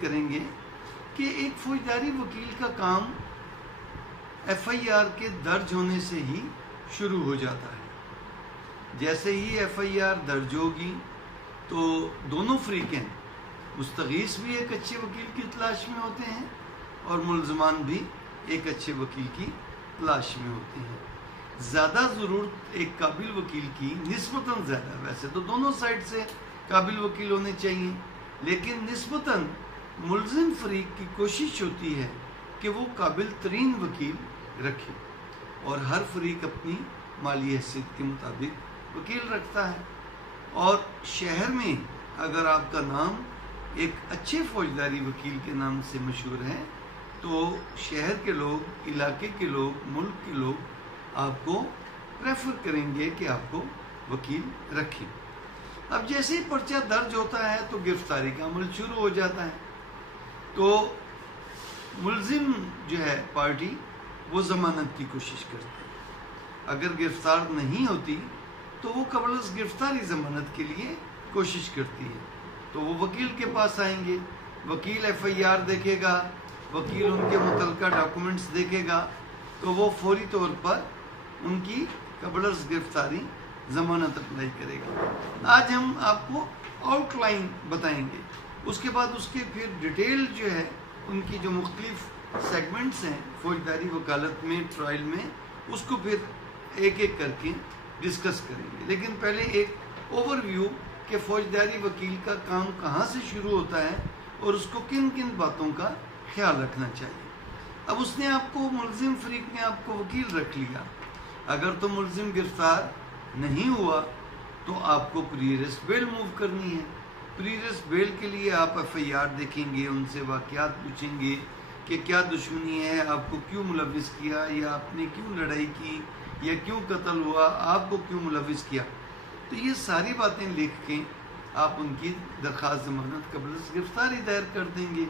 کریں گے کہ ایک فوجداری وکیل کا کام ایف آئی آر کے درج ہونے سے ہی شروع ہو جاتا ہے۔ جیسے ہی ایف آئی آر درج ہوگی تو دونوں فریقین مستغیث بھی ایک اچھے وکیل کی تلاش میں ہوتے ہیں اور ملزمان بھی ایک اچھے وکیل کی تلاش میں ہوتے ہیں۔ زیادہ ضرورت ایک قابل وکیل کی نسبتاً زیادہ، ویسے تو دونوں سائڈ سے قابل وکیل ہونے چاہیے، لیکن نسبتاً ملزم فریق کی کوشش ہوتی ہے کہ وہ قابل ترین وکیل رکھے، اور ہر فریق اپنی مالی حیثیت کے مطابق وکیل رکھتا ہے۔ اور شہر میں اگر آپ کا نام ایک اچھے فوجداری وکیل کے نام سے مشہور ہے تو شہر کے لوگ، علاقے کے لوگ، ملک کے لوگ آپ کو پریفر کریں گے کہ آپ کو وکیل رکھیں۔ اب جیسے ہی پرچہ درج ہوتا ہے تو گرفتاری کا عمل شروع ہو جاتا ہے، تو ملزم جو ہے پارٹی وہ ضمانت کی کوشش کرتی ہے۔ اگر گرفتار نہیں ہوتی تو وہ قبل از گرفتاری ضمانت کے لیے کوشش کرتی ہے، تو وہ وکیل کے پاس آئیں گے، وکیل ایف آئی آر دیکھے گا، وکیل ان کے متعلقہ ڈاکومنٹس دیکھے گا، تو وہ فوری طور پر ان کی قبل از گرفتاری ضمانت اپلائی کرے گا۔ آج ہم آپ کو آؤٹ لائن بتائیں گے، اس کے بعد اس کے پھر ڈیٹیل جو ہے ان کی جو مختلف سیگمنٹس ہیں فوجداری وکالت میں، ٹرائل میں، اس کو پھر ایک ایک کر کے ڈسکس کریں گے۔ لیکن پہلے ایک اوور ویو کہ فوجداری وکیل کا کام کہاں سے شروع ہوتا ہے اور اس کو کن کن باتوں کا خیال رکھنا چاہیے۔ اب اس نے آپ کو، ملزم فریق نے آپ کو وکیل رکھ لیا، اگر تو ملزم گرفتار نہیں ہوا تو آپ کو پری ارسٹ بیل موو کرنی ہے۔ پری ارسٹ بیل کے لیے آپ ایف آئی آر دیکھیں گے، ان سے واقعات پوچھیں گے کہ کیا دشمنی ہے، آپ کو کیوں ملوث کیا، یا آپ نے کیوں لڑائی کی، یا کیوں قتل ہوا، آپ کو کیوں ملوث کیا۔ تو یہ ساری باتیں لکھ کے آپ ان کی درخواست ضمانت قبل از گرفتاری دائر کر دیں گے۔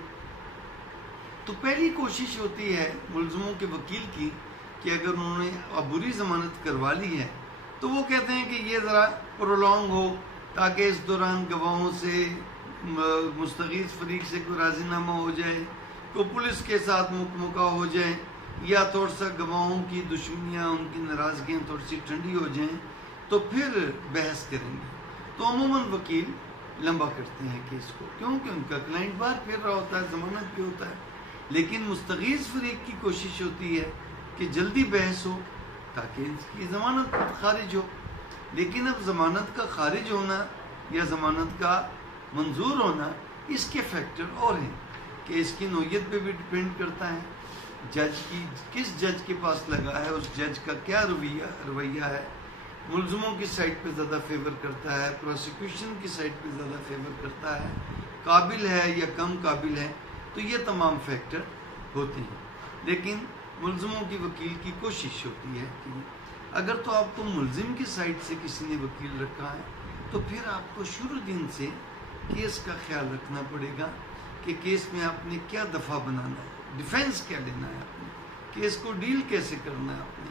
تو پہلی کوشش ہوتی ہے ملزموں کے وکیل کی کہ اگر انہوں نے عبوری ضمانت کروا لی ہے تو وہ کہتے ہیں کہ یہ ذرا پرولونگ ہو، تاکہ اس دوران گواہوں سے، مستغیث فریق سے کوئی راضی نامہ ہو جائے، تو پولیس کے ساتھ مکمکہ ہو جائے، یا تھوڑا سا گواہوں کی دشمنیاں، ان کی ناراضگیاں تھوڑی سی ٹھنڈی ہو جائیں تو پھر بحث کریں گے۔ تو عموماً وکیل لمبا کرتے ہیں کیس کو، کیونکہ ان کا کلائنٹ باہر پھر رہا ہوتا ہے، ضمانت بھی ہوتا ہے۔ لیکن مستغیث فریق کی کوشش ہوتی ہے کہ جلدی بحث ہو تاکہ اس کی ضمانت خارج ہو۔ لیکن اب ضمانت کا خارج ہونا یا ضمانت کا منظور ہونا، اس کے فیکٹر اور ہیں کہ اس کی نوعیت پہ بھی ڈپینڈ کرتا ہے، جج کی، کس جج کے پاس لگا ہے، اس جج کا کیا رویہ ہے، ملزموں کی سائڈ پہ زیادہ فیور کرتا ہے، پروسیکیوشن کی سائڈ پہ زیادہ فیور کرتا ہے، قابل ہے یا کم قابل ہے، تو یہ تمام فیکٹر ہوتے ہیں۔ لیکن ملزموں کی وکیل کی کوشش ہوتی ہے کہ اگر تو آپ کو ملزم کی سائڈ سے کسی نے وکیل رکھا ہے تو پھر آپ کو شروع دن سے کیس کا خیال رکھنا پڑے گا کہ کیس میں آپ نے کیا دفعہ بنانا ہے، ڈیفینس کیا لینا ہے، آپ نے کیس کو ڈیل کیسے کرنا ہے آپ نے۔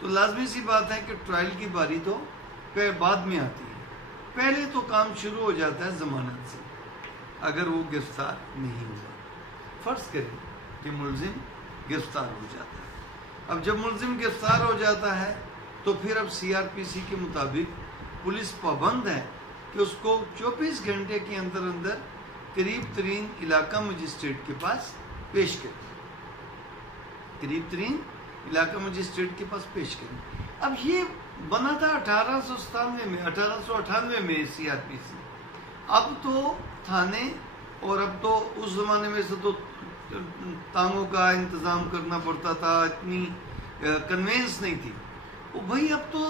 تو لازمی سی بات ہے کہ ٹرائل کی باری تو بعد میں آتی ہے، پہلے تو کام شروع ہو جاتا ہے ضمانت سے، اگر وہ گرفتار نہیں ہوا۔ فرض کریں کہ ملزم گرفتار ہو جاتا ہے، اب جب ملزم گرفتار ہو جاتا ہے تو پھر اب سی آر پی سی کے مطابق پولیس پابند ہے کہ اس کو 24 گھنٹے کے اندر اندر قریب ترین علاقہ مجسٹریٹ کے پاس پیش کرے، قریب ترین علاقہ مجسٹریٹ کے پاس پیش کریں۔ اب یہ بنا تھا 1898 میں سی آر پی سی، اب تو تھانے، اور اب تو اس زمانے میں سے تو تانگوں کا انتظام کرنا پڑتا تھا، اتنی کنوینس نہیں تھی، بھائی اب تو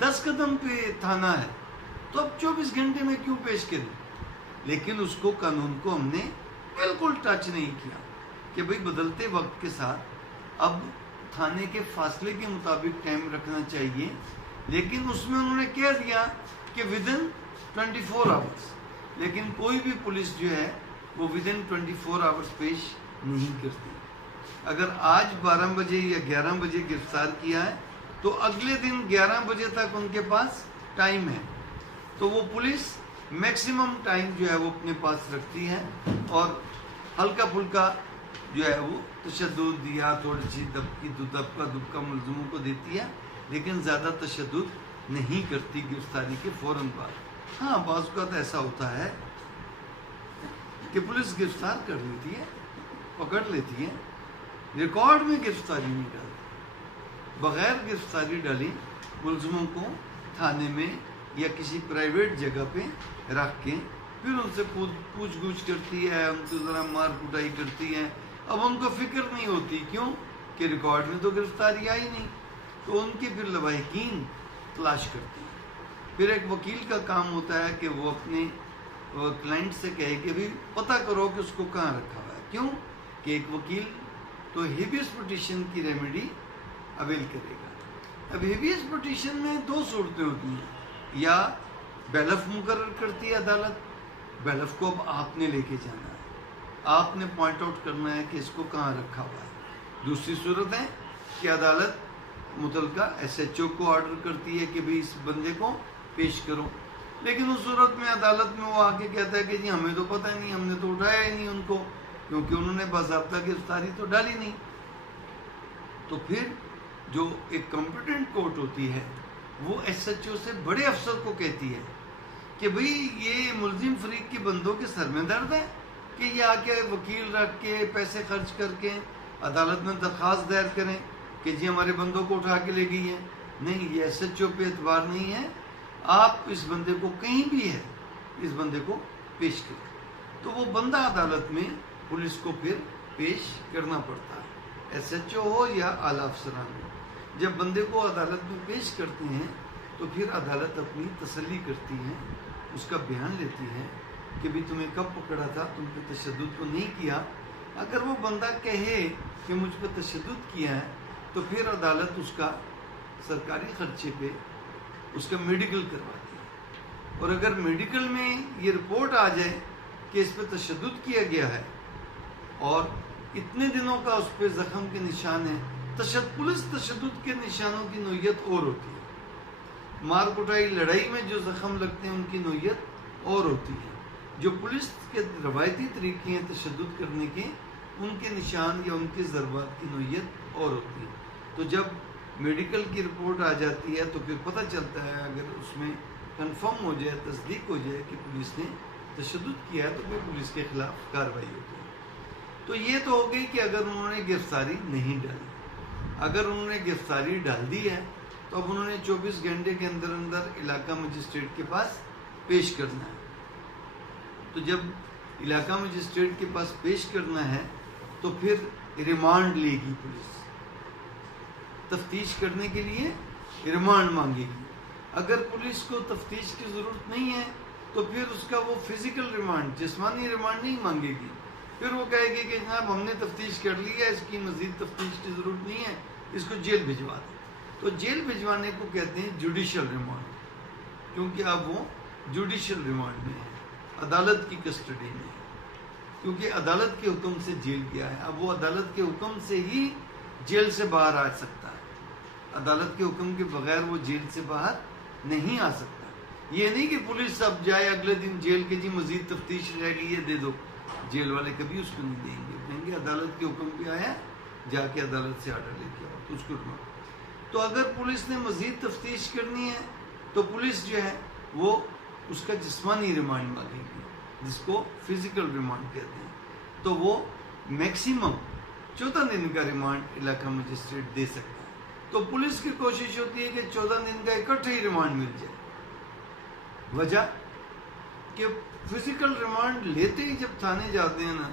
10 قدم پہ تھانہ ہے، تو اب 24 گھنٹے میں کیوں پیش کریں۔ لیکن اس کو، قانون کو ہم نے بالکل ٹچ نہیں کیا کہ بھائی بدلتے وقت کے ساتھ اب تھانے کے فاصلے کے مطابق ٹائم رکھنا چاہیے، لیکن اس میں انہوں نے کہہ دیا کہ ودن 24 آورس، لیکن کوئی بھی پولیس جو ہے وہ ودن 24 آورس پیش نہیں کرتی۔ اگر آج 12 بجے یا 11 بجے گرفتار کیا ہے تو اگلے دن 11 بجے تک ان کے پاس ٹائم ہے، تو وہ پولیس میکسیمم ٹائم جو ہے وہ اپنے پاس رکھتی ہے، اور ہلکا پھلکا جو ہے وہ تشدد یا تھوڑی سی دبکا ملزموں کو دیتی ہے، لیکن زیادہ تشدد نہیں کرتی گرفتاری کے فوراً بعد۔ ہاں بعض اوقات ایسا ہوتا ہے کہ پولیس گرفتار کر لیتی ہے، پکڑ لیتی ہے، ریکارڈ میں گرفتاری نہیں ڈالتی، بغیر گرفتاری ڈالی ملزموں کو تھانے میں یا کسی پرائیویٹ جگہ پہ رکھ کے پھر ان سے پوچھ گچھ کرتی ہے، ان کو ذرا مار کٹائی کرتی ہے۔ اب ان کو فکر نہیں ہوتی، کیوں کہ ریکارڈ میں تو گرفتاری آئی نہیں، تو ان کی پھر لواحقین تلاش کرتی ہے۔ پھر ایک وکیل کا کام ہوتا ہے کہ وہ اپنے کلائنٹ سے کہے کہ بھی پتہ کرو کہ اس کو کہاں رکھا ہوا ہے، کیوں کہ ایک وکیل تو ہیبیس پٹیشن کی ریمیڈی اویل کرے گا۔ اب ہیبیس پٹیشن میں دو صورتیں ہوتی ہیں، یا بیلف مقرر کرتی ہے عدالت، بیلف کو اب آپ نے لے کے جانا ہے، آپ نے پوائنٹ آؤٹ کرنا ہے کہ اس کو کہاں رکھا ہوا ہے۔ دوسری صورت ہے کہ عدالت متعلقہ ایس ایچ او کو آرڈر کرتی ہے کہ بھئی اس بندے کو پیش کرو، لیکن اس صورت میں عدالت میں وہ آگے کہتا ہے کہ جی ہمیں تو پتہ نہیں، ہم نے تو اٹھایا ہی نہیں ان کو، کیونکہ انہوں نے باضابطہ گرفتاری تو ڈالی نہیں۔ تو پھر جو ایک کمپیٹنٹ کورٹ ہوتی ہے وہ ایس ایچ او سے بڑے افسر کو کہتی ہے کہ بھئی یہ ملزم فریق کے بندوں کے سر میں درد ہے کہ یہ آ کے وکیل رکھ کے پیسے خرچ کر کے عدالت میں درخواست دائر کریں کہ جی ہمارے بندوں کو اٹھا کے لے گئی ہے۔ نہیں، یہ ایس ایچ او پہ اعتبار نہیں ہے، آپ اس بندے کو کہیں بھی ہے اس بندے کو پیش کریں۔ تو وہ بندہ عدالت میں پولیس کو پھر پیش کرنا پڑتا ہے، ایس ایچ او ہو یا اعلیٰ افسران ہو۔ جب بندے کو عدالت میں پیش کرتے ہیں تو پھر عدالت اپنی تسلی کرتی ہے، اس کا بیان لیتی ہے کہ بھی تمہیں کب پکڑا تھا، تم پہ تشدد تو نہیں کیا۔ اگر وہ بندہ کہے کہ مجھ پہ تشدد کیا ہے تو پھر عدالت اس کا سرکاری خرچے پہ اس کا میڈیکل کرواتی ہے، اور اگر میڈیکل میں یہ رپورٹ آ جائے کہ اس پہ تشدد کیا گیا ہے اور اتنے دنوں کا اس پہ زخم کے نشان ہیں، پولیس تشدد کے نشانوں کی نوعیت اور ہوتی ہے، مار کٹائی لڑائی میں جو زخم لگتے ہیں ان کی نوعیت اور ہوتی ہے، جو پولیس کے روایتی طریقے ہیں تشدد کرنے کے ان کے نشان یا ان کے ضربات کی نوعیت اور ہوتی ہے۔ تو جب میڈیکل کی رپورٹ آ جاتی ہے تو پھر پتہ چلتا ہے، اگر اس میں کنفرم ہو جائے، تصدیق ہو جائے کہ پولیس نے تشدد کیا ہے تو پھر پولیس کے خلاف کارروائی ہوتی ہے۔ تو یہ تو ہو گئی کہ اگر انہوں نے گرفتاری نہیں ڈالی۔ اگر انہوں نے گرفتاری ڈال دی ہے تو اب انہوں نے 24 گھنٹے کے اندر اندر علاقہ مجسٹریٹ کے پاس پیش کرنا ہے۔ تو جب علاقہ مجسٹریٹ کے پاس پیش کرنا ہے تو پھر ریمانڈ لے گی پولیس، تفتیش کرنے کے لیے ریمانڈ مانگے گی۔ اگر پولیس کو تفتیش کی ضرورت نہیں ہے تو پھر اس کا وہ فزیکل ریمانڈ، جسمانی ریمانڈ نہیں مانگے گی، پھر وہ کہے گی کہ جناب ہم نے تفتیش کر لی ہے، اس کی مزید تفتیش کی ضرورت نہیں ہے، اس کو جیل بھجوا دیں۔ تو جیل بھجوانے کو کہتے ہیں جوڈیشل ریمانڈ، کیونکہ اب وہ جوڈیشل ریمانڈ میں ہے، عدالت کی کسٹڈی میں ہے، کیونکہ عدالت کے حکم سے جیل گیا ہے۔ اب وہ عدالت کے حکم سے ہی جیل سے باہر آ سکتا ہے، عدالت کے حکم کے بغیر وہ جیل سے باہر نہیں آ سکتا۔ یہ نہیں کہ پولیس اب جائے اگلے دن جیل کے جی مزید تفتیش رہ گئی ہے دے دو، جیل والے کبھی اس کو نہیں دیں گے، کہیں گے عدالت کے حکم پہ آیا، جا کے عدالت سے آرڈر لے کے آؤ تو اس کو ڈھونڈو۔ تو اگر پولیس نے مزید تفتیش کرنی ہے تو پولیس جو ہے وہ اس کا جسمانی ریمانڈ مانگے گی، جس کو فزیکل ریمانڈ کہتے ہیں۔ تو وہ میکسیمم 14 دن کا ریمانڈ علاقہ مجسٹریٹ دے سکتا ہے۔ تو پولیس کی کوشش ہوتی ہے کہ 14 دن کا اکٹھے ہی ریمانڈ مل جائے۔ وجہ کہ فزیکل ریمانڈ لیتے ہی جب تھانے جاتے ہیں نا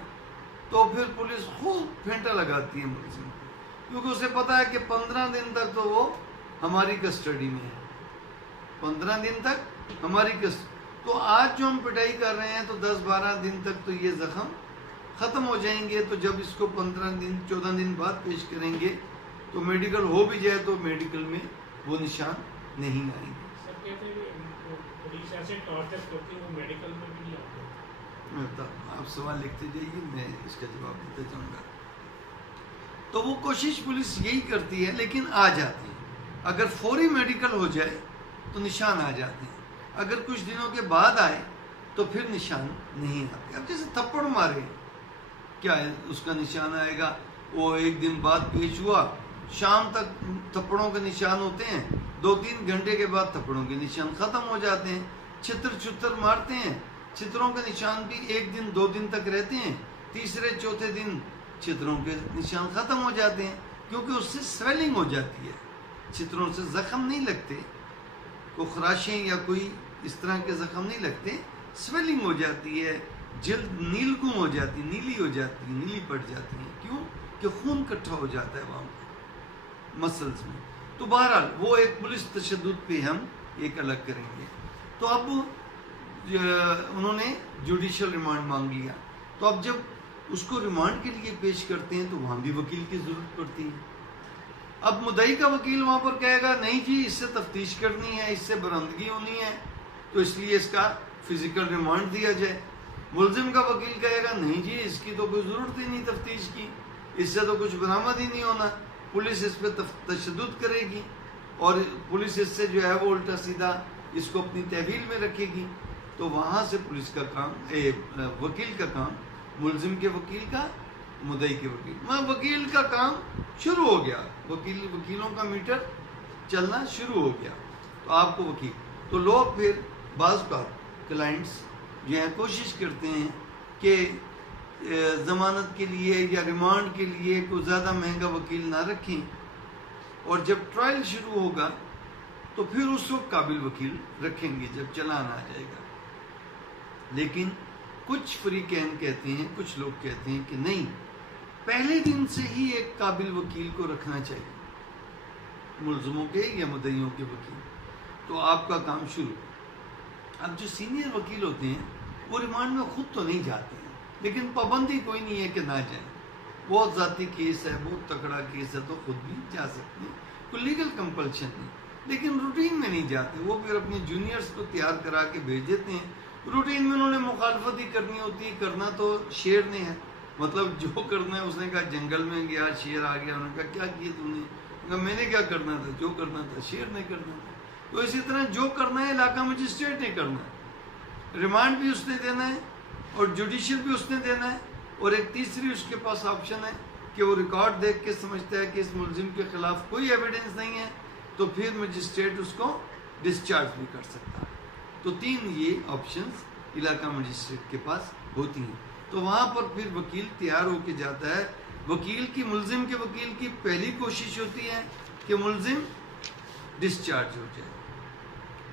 تو پھر پولیس خوب پھینٹا لگاتی ہے ملزم کو، کیونکہ اسے پتا ہے کہ 15 دن تک تو وہ ہماری کسٹڈی میں ہے، 15 دن تک ہماری کسٹڈی۔ تو آج جو ہم پٹائی کر رہے ہیں تو 10-12 دن تک تو یہ زخم ختم ہو جائیں گے، تو جب اس کو 14 دن بعد پیش کریں گے تو میڈیکل ہو بھی جائے تو میڈیکل میں وہ نشان نہیں آئیں گے۔ سر کہتے ہیں پولیس ایسے ٹارچر کرتی ہے وہ میڈیکل میں بھی نہیں آتے۔ آپ سوال لکھتے جائیے، میں اس کا جواب دیتا جاؤں گا۔ تو وہ کوشش پولیس یہی کرتی ہے، لیکن آ جاتی ہے۔ اگر فوری میڈیکل ہو جائے تو نشان آ جاتے ہیں، اگر کچھ دنوں کے بعد آئے تو پھر نشان نہیں آتے۔ اب جیسے تھپڑ مارے کیا ہے اس کا نشان آئے گا. وہ ایک دن بعد پیش ہوا, شام تک تھپڑوں کے نشان ہوتے ہیں, 2-3 گھنٹے کے بعد تھپڑوں کے نشان ختم ہو جاتے ہیں. چھتر مارتے ہیں, چھتروں کے نشان بھی 1 دن 2 دن تک رہتے ہیں, تیسرے چوتھے دن چھتروں کے نشان ختم ہو جاتے ہیں, کیونکہ اس سے سویلنگ ہو جاتی ہے. چھتروں سے زخم نہیں لگتے, کوئی خراشیں یا کوئی اس طرح کے زخم نہیں لگتے, سویلنگ ہو جاتی ہے, جلد نیلگوں ہو جاتی, نیلی ہو جاتی, نیلی پڑ جاتی ہے. کیوں کہ خون کٹھا ہو جاتا ہے وہاں پر مسلز میں. تو بہرحال وہ ایک پولیس تشدد پہ ہم ایک الگ کریں گے. تو اب انہوں نے جوڈیشل ریمانڈ مانگ لیا, تو اب جب اس کو ریمانڈ کے لیے پیش کرتے ہیں تو وہاں بھی وکیل کی ضرورت پڑتی ہے. اب مدعی کا وکیل وہاں پر کہے گا نہیں جی اس سے تفتیش کرنی ہے, اس سے برآمدگی ہونی ہے, تو اس لیے اس کا فزیکل ریمانڈ دیا جائے. ملزم کا وکیل کہے گا نہیں جی اس کی تو کوئی ضرورت ہی نہیں تفتیش کی, اس سے تو کچھ برآمد ہی نہیں ہونا, پولیس اس پہ تشدد کرے گی اور پولیس اس سے جو ہے وہ الٹا سیدھا اس کو اپنی تحویل میں رکھے گی. تو وہاں سے پولیس کا کام, وکیل کا کام, ملزم کے وکیل کا, مدعی کے وکیل کا کام شروع ہو گیا. وکیلوں کا میٹر چلنا شروع ہو گیا. تو آپ کو وکیل, تو لوگ پھر بعض کا کلائنٹس جو ہے کوشش کرتے ہیں کہ ضمانت کے لیے یا ریمانڈ کے لیے کوئی زیادہ مہنگا وکیل نہ رکھیں, اور جب ٹرائل شروع ہوگا تو پھر اس وقت قابل وکیل رکھیں گے جب چلان آ جائے گا. لیکن کچھ فریقین کہتے ہیں, کچھ لوگ کہتے ہیں کہ نہیں, پہلے دن سے ہی ایک قابل وکیل کو رکھنا چاہیے, ملزموں کے یا مدعیوں کے وکیل. تو آپ کا کام شروع. اب جو سینئر وکیل ہوتے ہیں وہ ریمانڈ میں خود تو نہیں جاتے ہیں, لیکن پابندی کوئی نہیں ہے کہ نہ جائیں. بہت ذاتی کیس ہے, بہت تکڑا کیس ہے تو خود بھی جا سکتے ہیں, کوئی لیگل کمپلشن نہیں, لیکن روٹین میں نہیں جاتے. وہ پھر اپنے جونیئرز کو تیار کرا کے بھیج دیتے ہیں. روٹین میں انہوں نے مخالفت ہی کرنی ہوتی ہے, کرنا تو شیر نے ہے, مطلب جو کرنا ہے. اس نے کہا جنگل میں گیا, شیر آ گیا, انہوں نے کہا کیا کیا تم نے, کہا میں نے کیا کرنا تھا, جو کرنا تھا شیر نے کرنا تھا. تو اسی طرح جو کرنا ہے علاقہ مجسٹریٹ نے کرنا ہے, ریمانڈ بھی اس نے دینا ہے اور جوڈیشل بھی اس نے دینا ہے. اور ایک تیسری اس کے پاس آپشن ہے کہ وہ ریکارڈ دیکھ کے سمجھتا ہے کہ اس ملزم کے خلاف کوئی ایویڈنس نہیں ہے, تو پھر مجسٹریٹ اس کو ڈسچارج بھی کر سکتا ہے. تو 3 یہ آپشنز علاقہ مجسٹریٹ کے پاس ہوتی ہیں. تو وہاں پر پھر وکیل تیار ہو کے جاتا ہے. وکیل کی, ملزم کے وکیل کی پہلی کوشش ہوتی ہے کہ ملزم ڈسچارج ہو جائے,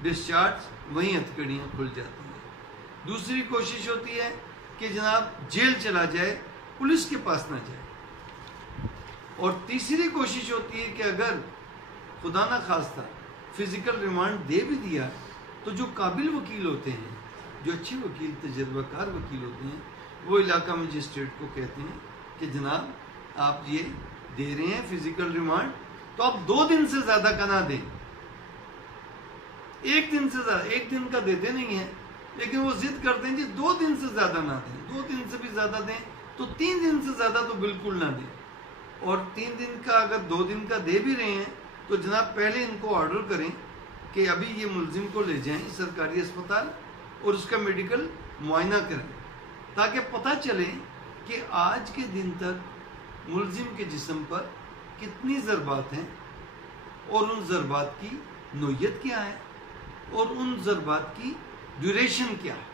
ڈسچارج وہیں ہتھکڑیاں کھل جاتی ہیں. دوسری کوشش ہوتی ہے کہ جناب جیل چلا جائے, پولیس کے پاس نہ جائے. اور تیسری کوشش ہوتی ہے کہ اگر خدا نہ خواستہ فزیکل ریمانڈ دے بھی دیا تو جو قابل وکیل ہوتے ہیں, جو اچھے وکیل, تجربہ کار وکیل ہوتے ہیں, وہ علاقہ مجسٹریٹ کو کہتے ہیں کہ جناب آپ یہ دے رہے ہیں فزیکل ریمانڈ, تو آپ 2 دن سے زیادہ کا نہ دیں. 1 دن سے زیادہ, 1 دن کا دیتے نہیں ہیں, لیکن وہ ضد کرتے ہیں جی 2 دن سے زیادہ نہ دیں, 2 دن سے بھی زیادہ دیں تو 3 دن سے زیادہ تو بالکل نہ دیں. اور 3 دن کا اگر 2 دن کا دے بھی رہے ہیں تو جناب پہلے ان کو آرڈر کریں کہ ابھی یہ ملزم کو لے جائیں سرکاری اسپتال اور اس کا میڈیکل معائنہ کریں, تاکہ پتہ چلے کہ آج کے دن تک ملزم کے جسم پر کتنی ضربات ہیں اور ان ضربات کی نوعیت کیا ہے اور ان ضربات کی ڈیوریشن کیا ہے.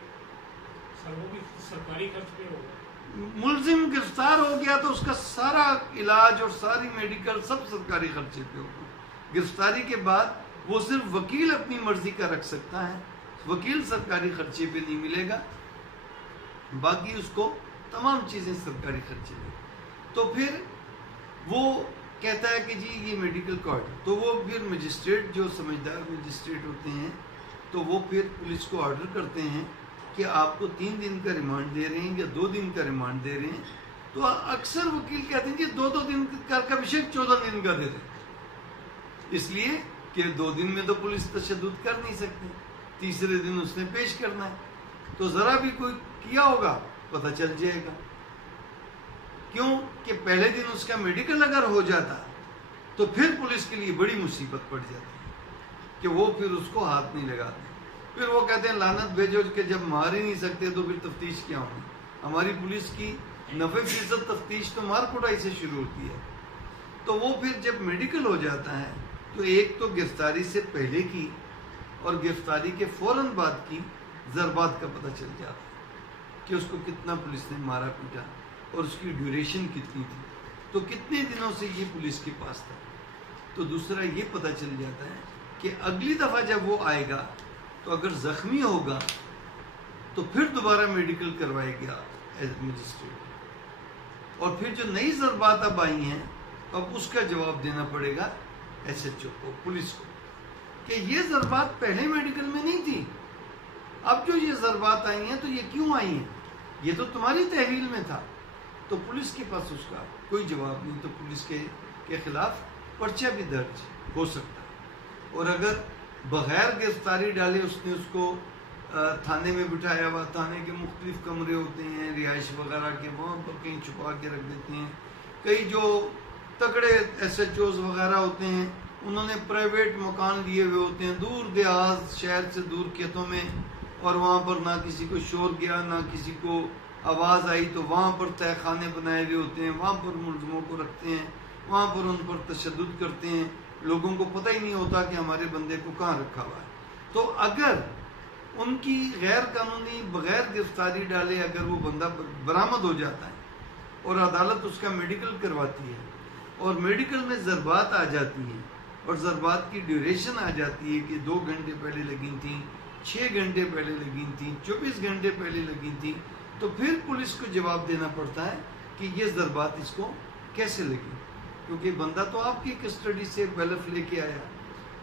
سر وہ بھی سرکاری خرچ پہ ہوگا. ملزم گرفتار ہو گیا تو اس کا سارا علاج اور ساری میڈیکل سب سرکاری خرچے پہ ہوگا. گرفتاری کے بعد وہ صرف وکیل اپنی مرضی کا رکھ سکتا ہے, وکیل سرکاری خرچے پہ نہیں ملے گا, باقی اس کو تمام چیزیں سرکاری خرچے پہ. تو پھر وہ کہتا ہے کہ جی یہ میڈیکل کارڈ, تو وہ پھر مجسٹریٹ, جو سمجھدار مجسٹریٹ ہوتے ہیں, تو وہ پھر پولیس کو آرڈر کرتے ہیں کہ آپ کو 3 دن کا ریمانڈ دے رہے ہیں یا 2 دن کا ریمانڈ دے رہے ہیں. تو اکثر وکیل کہتے ہیں کہ 2 دن کا بشک 14 دن کا دے دیں, اس لیے کہ 2 دن میں تو پولیس تشدد کر نہیں سکتی, تیسرے دن اس نے پیش کرنا ہے. تو ذرا بھی کوئی کیا ہوگا پتہ چل جائے گا. کیوں کہ پہلے دن اس کا میڈیکل اگر ہو جاتا تو پھر پولیس کے لیے بڑی مصیبت پڑ جاتی کہ وہ پھر اس کو ہاتھ نہیں لگاتے. پھر وہ کہتے ہیں لعنت بھیجو کہ جب مار ہی نہیں سکتے تو پھر تفتیش کیا ہونی. ہماری پولیس کی 90% تفتیش تو مار کٹائی سے شروع ہوتی ہے. تو وہ پھر جب میڈیکل ہو جاتا ہے تو ایک تو گرفتاری سے پہلے کی اور گرفتاری کے فوراً بعد کی ضربات کا پتہ چل جاتا ہے کہ اس کو کتنا پولیس نے مارا پیٹا اور اس کی ڈیوریشن کتنی تھی, تو کتنے دنوں سے یہ پولیس کے پاس تھا. تو دوسرا یہ پتہ چل جاتا ہے کہ اگلی دفعہ جب وہ آئے گا تو اگر زخمی ہوگا تو پھر دوبارہ میڈیکل کروائے گا ایز مجسٹریٹ, اور پھر جو نئی ضربات اب آئی ہیں اب اس کا جواب دینا پڑے گا ایس ایچ او کو, پولیس کو, کہ یہ ضربات پہلے میڈیکل میں نہیں تھی, اب جو یہ ضربات آئی ہیں تو یہ کیوں آئی ہیں, یہ تو تمہاری تحویل میں تھا. تو پولیس کے پاس اس کا کوئی جواب نہیں, تو پولیس کے خلاف پرچہ بھی درج ہو سکتا ہے. اور اگر بغیر گرفتاری ڈالے اس نے اس کو تھانے میں بٹھایا ہوا, تھانے کے مختلف کمرے ہوتے ہیں رہائش وغیرہ کے, وہاں پر کہیں چھپا کے رکھ دیتے ہیں. کئی جو تکڑے ایس ایچ اوز وغیرہ ہوتے ہیں انہوں نے پرائیویٹ مکان لیے ہوئے ہوتے ہیں دور دراز شہر سے دور کھیتوں میں, اور وہاں پر نہ کسی کو شور گیا نہ کسی کو آواز آئی تو وہاں پر تہہ خانے بنائے ہوئے ہوتے ہیں, وہاں پر ملزموں کو رکھتے ہیں, وہاں پر ان پر تشدد کرتے ہیں, لوگوں کو پتہ ہی نہیں ہوتا کہ ہمارے بندے کو کہاں رکھا ہوا ہے. تو اگر ان کی غیر قانونی بغیر گرفتاری ڈالے اگر وہ بندہ برآمد ہو جاتا ہے اور عدالت اس کا میڈیکل کرواتی ہے اور میڈیکل میں ضربات آ جاتی ہیں اور ضربات کی ڈیوریشن آ جاتی ہے کہ 2 گھنٹے پہلے لگی تھیں, 6 گھنٹے پہلے لگی تھیں, 24 گھنٹے پہلے لگی تھیں, تو پھر پولیس کو جواب دینا پڑتا ہے کہ یہ ضربات اس کو کیسے لگی, کیونکہ بندہ تو آپ کی کسٹڈی سے بلف لے کے آیا.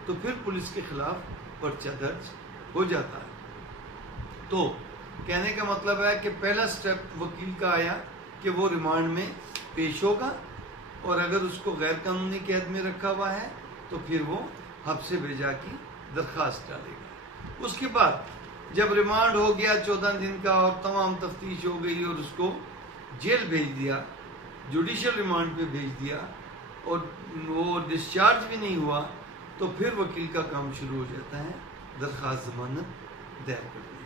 تو پھر پولیس کے خلاف پرچہ درج ہو جاتا ہے. تو کہنے کا مطلب ہے کہ پہلا سٹیپ وکیل کا آیا کہ وہ ریمانڈ میں پیش ہوگا, اور اگر اس کو غیر قانونی قید میں رکھا ہوا ہے تو پھر وہ حبس بھیجا کی درخواست ڈالے گا. اس کے بعد جب ریمانڈ ہو گیا 14 دن کا اور تمام تفتیش ہو گئی اور اس کو جیل بھیج دیا, جوڈیشل ریمانڈ پہ بھیج دیا, اور وہ ڈسچارج بھی نہیں ہوا, تو پھر وکیل کا کام شروع ہو جاتا ہے درخواست ضمانت دائر کرنے.